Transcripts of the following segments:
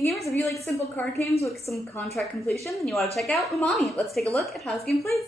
Hey gamers, if you like simple card games with some contract completion, then you want to check out Umami. Let's take a look at how this game plays.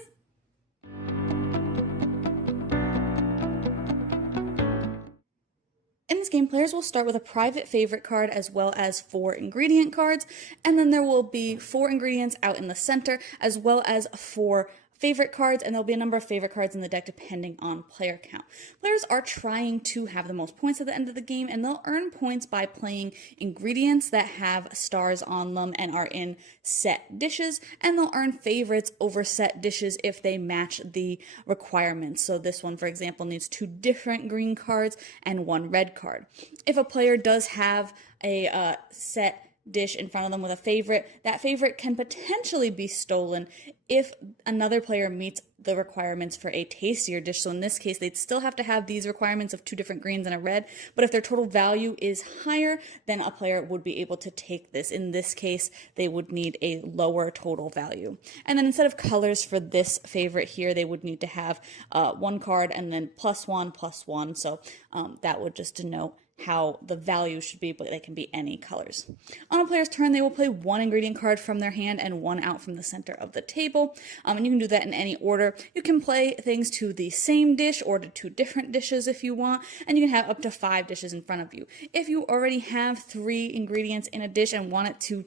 In this game, players will start with a private favorite card as well as 4 ingredient cards, and then there will be 4 ingredients out in the center as well as 4 favorite cards, and there'll be a number of favorite cards in the deck depending on player count. Players are trying to have the most points at the end of the game, and they'll earn points by playing ingredients that have stars on them and are in set dishes, and they'll earn favorites over set dishes if they match the requirements. So this one, for example, needs 2 different green cards and 1 red card. If a player does have a set dish in front of them with a favorite, that favorite can potentially be stolen if another player meets the requirements for a tastier dish. So in this case, they'd still have to have these requirements of 2 different greens and a red, but if their total value is higher, then a player would be able to take this. In this case, they would need a lower total value. And then instead of colors for this favorite here, they would need to have 1 card and then +1/+1. So that would just denote how the value should be, but they can be any colors. On a player's turn, they will play 1 ingredient card from their hand and 1 out from the center of the table. And you can do that in any order. You can play things to the same dish or to 2 different dishes if you want, and you can have up to 5 dishes in front of you. If you already have 3 ingredients in a dish and want it to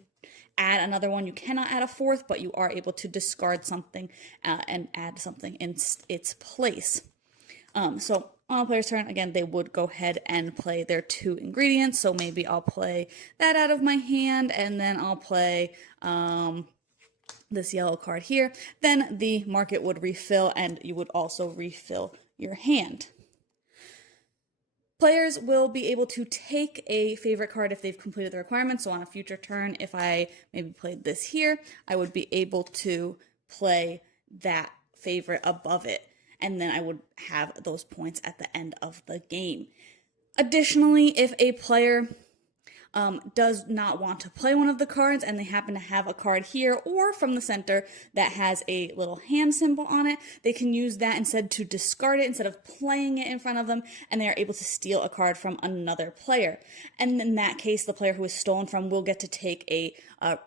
add another one, you cannot add a 4th, but you are able to discard something and add something in its place. So on a player's turn, again, they would go ahead and play their 2 ingredients. So maybe I'll play that out of my hand, and then I'll play this yellow card here. Then the market would refill, and you would also refill your hand. Players will be able to take a favorite card if they've completed the requirements. So on a future turn, if I maybe played this here, I would be able to play that favorite above it, and then I would have those points at the end of the game. Additionally, if a player does not want to play one of the cards and they happen to have a card here or from the center that has a little hand symbol on it, they can use that instead to discard it instead of playing it in front of them, and they are able to steal a card from another player. And in that case, the player who is stolen from will get to take a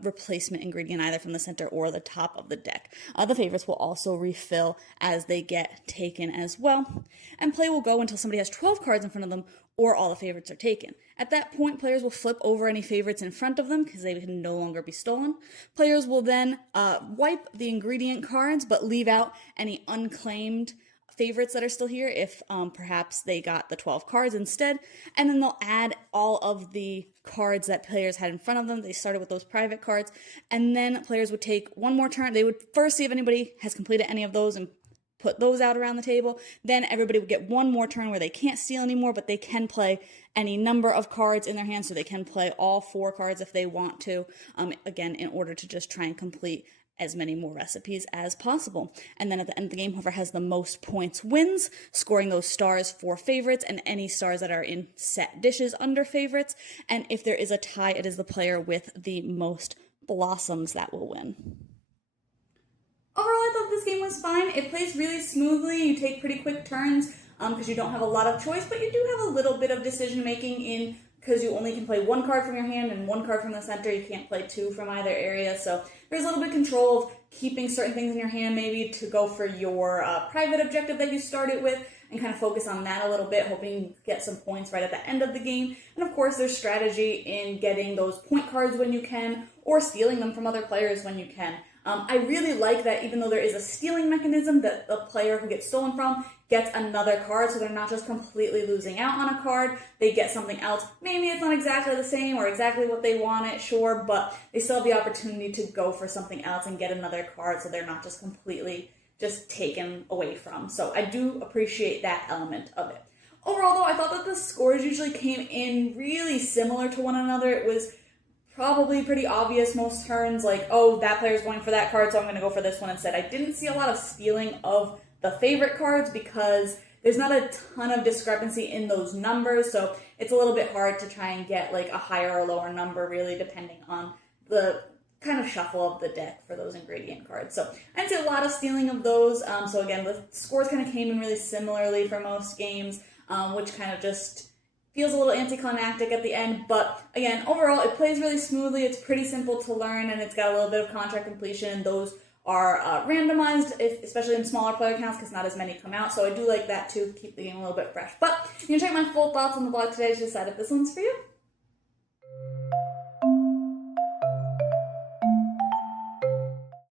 replacement ingredient either from the center or the top of the deck. The favorites will also refill as they get taken as well. And play will go until somebody has 12 cards in front of them or all the favorites are taken. At that point, players will flip over any favorites in front of them because they can no longer be stolen. Players will then wipe the ingredient cards but leave out any unclaimed favorites that are still here if perhaps they got the 12 cards instead, and then they'll add all of the cards that players had in front of them. They started with those private cards, and then players would take one more turn. They would first see if anybody has completed any of those and put those out around the table. Then everybody would get one more turn where they can't steal anymore, but they can play any number of cards in their hand, so they can play all 4 cards if they want to, again, in order to just try and complete as many more recipes as possible. And then at the end of the game, whoever has the most points wins, scoring those stars for favorites and any stars that are in set dishes under favorites. And if there is a tie, it is the player with the most blossoms that will win. Overall, I thought this game was fine. It plays really smoothly. You take pretty quick turns because you don't have a lot of choice, but you do have a little bit of decision making in because you only can play 1 card from your hand and 1 card from the center. You can't play 2 from either area. So there's a little bit of control of keeping certain things in your hand, maybe to go for your private objective that you started with and kind of focus on that a little bit, hoping you get some points right at the end of the game. And of course, there's strategy in getting those point cards when you can or stealing them from other players when you can. I really like that even though there is a stealing mechanism, that the player who gets stolen from gets another card, so they're not just completely losing out on a card, they get something else. Maybe it's not exactly the same or exactly what they wanted, sure, but they still have the opportunity to go for something else and get another card, so they're not just completely just taken away from. So I do appreciate that element of it. Overall, though, I thought that the scores usually came in really similar to one another. It was probably pretty obvious most turns, like, oh, that player's going for that card, so I'm going to go for this one instead. I didn't see a lot of stealing of the favorite cards because there's not a ton of discrepancy in those numbers, so it's a little bit hard to try and get like a higher or lower number, really, depending on the kind of shuffle of the deck for those ingredient cards. So I didn't see a lot of stealing of those. So again, the scores kind of came in really similarly for most games, which kind of just feels a little anticlimactic at the end, but again, overall, it plays really smoothly. It's pretty simple to learn, and it's got a little bit of contract completion. Those are randomized, especially in smaller player counts, because not as many come out. So I do like that too, keep the game a little bit fresh. But you can check my full thoughts on the blog today to decide if this one's for you.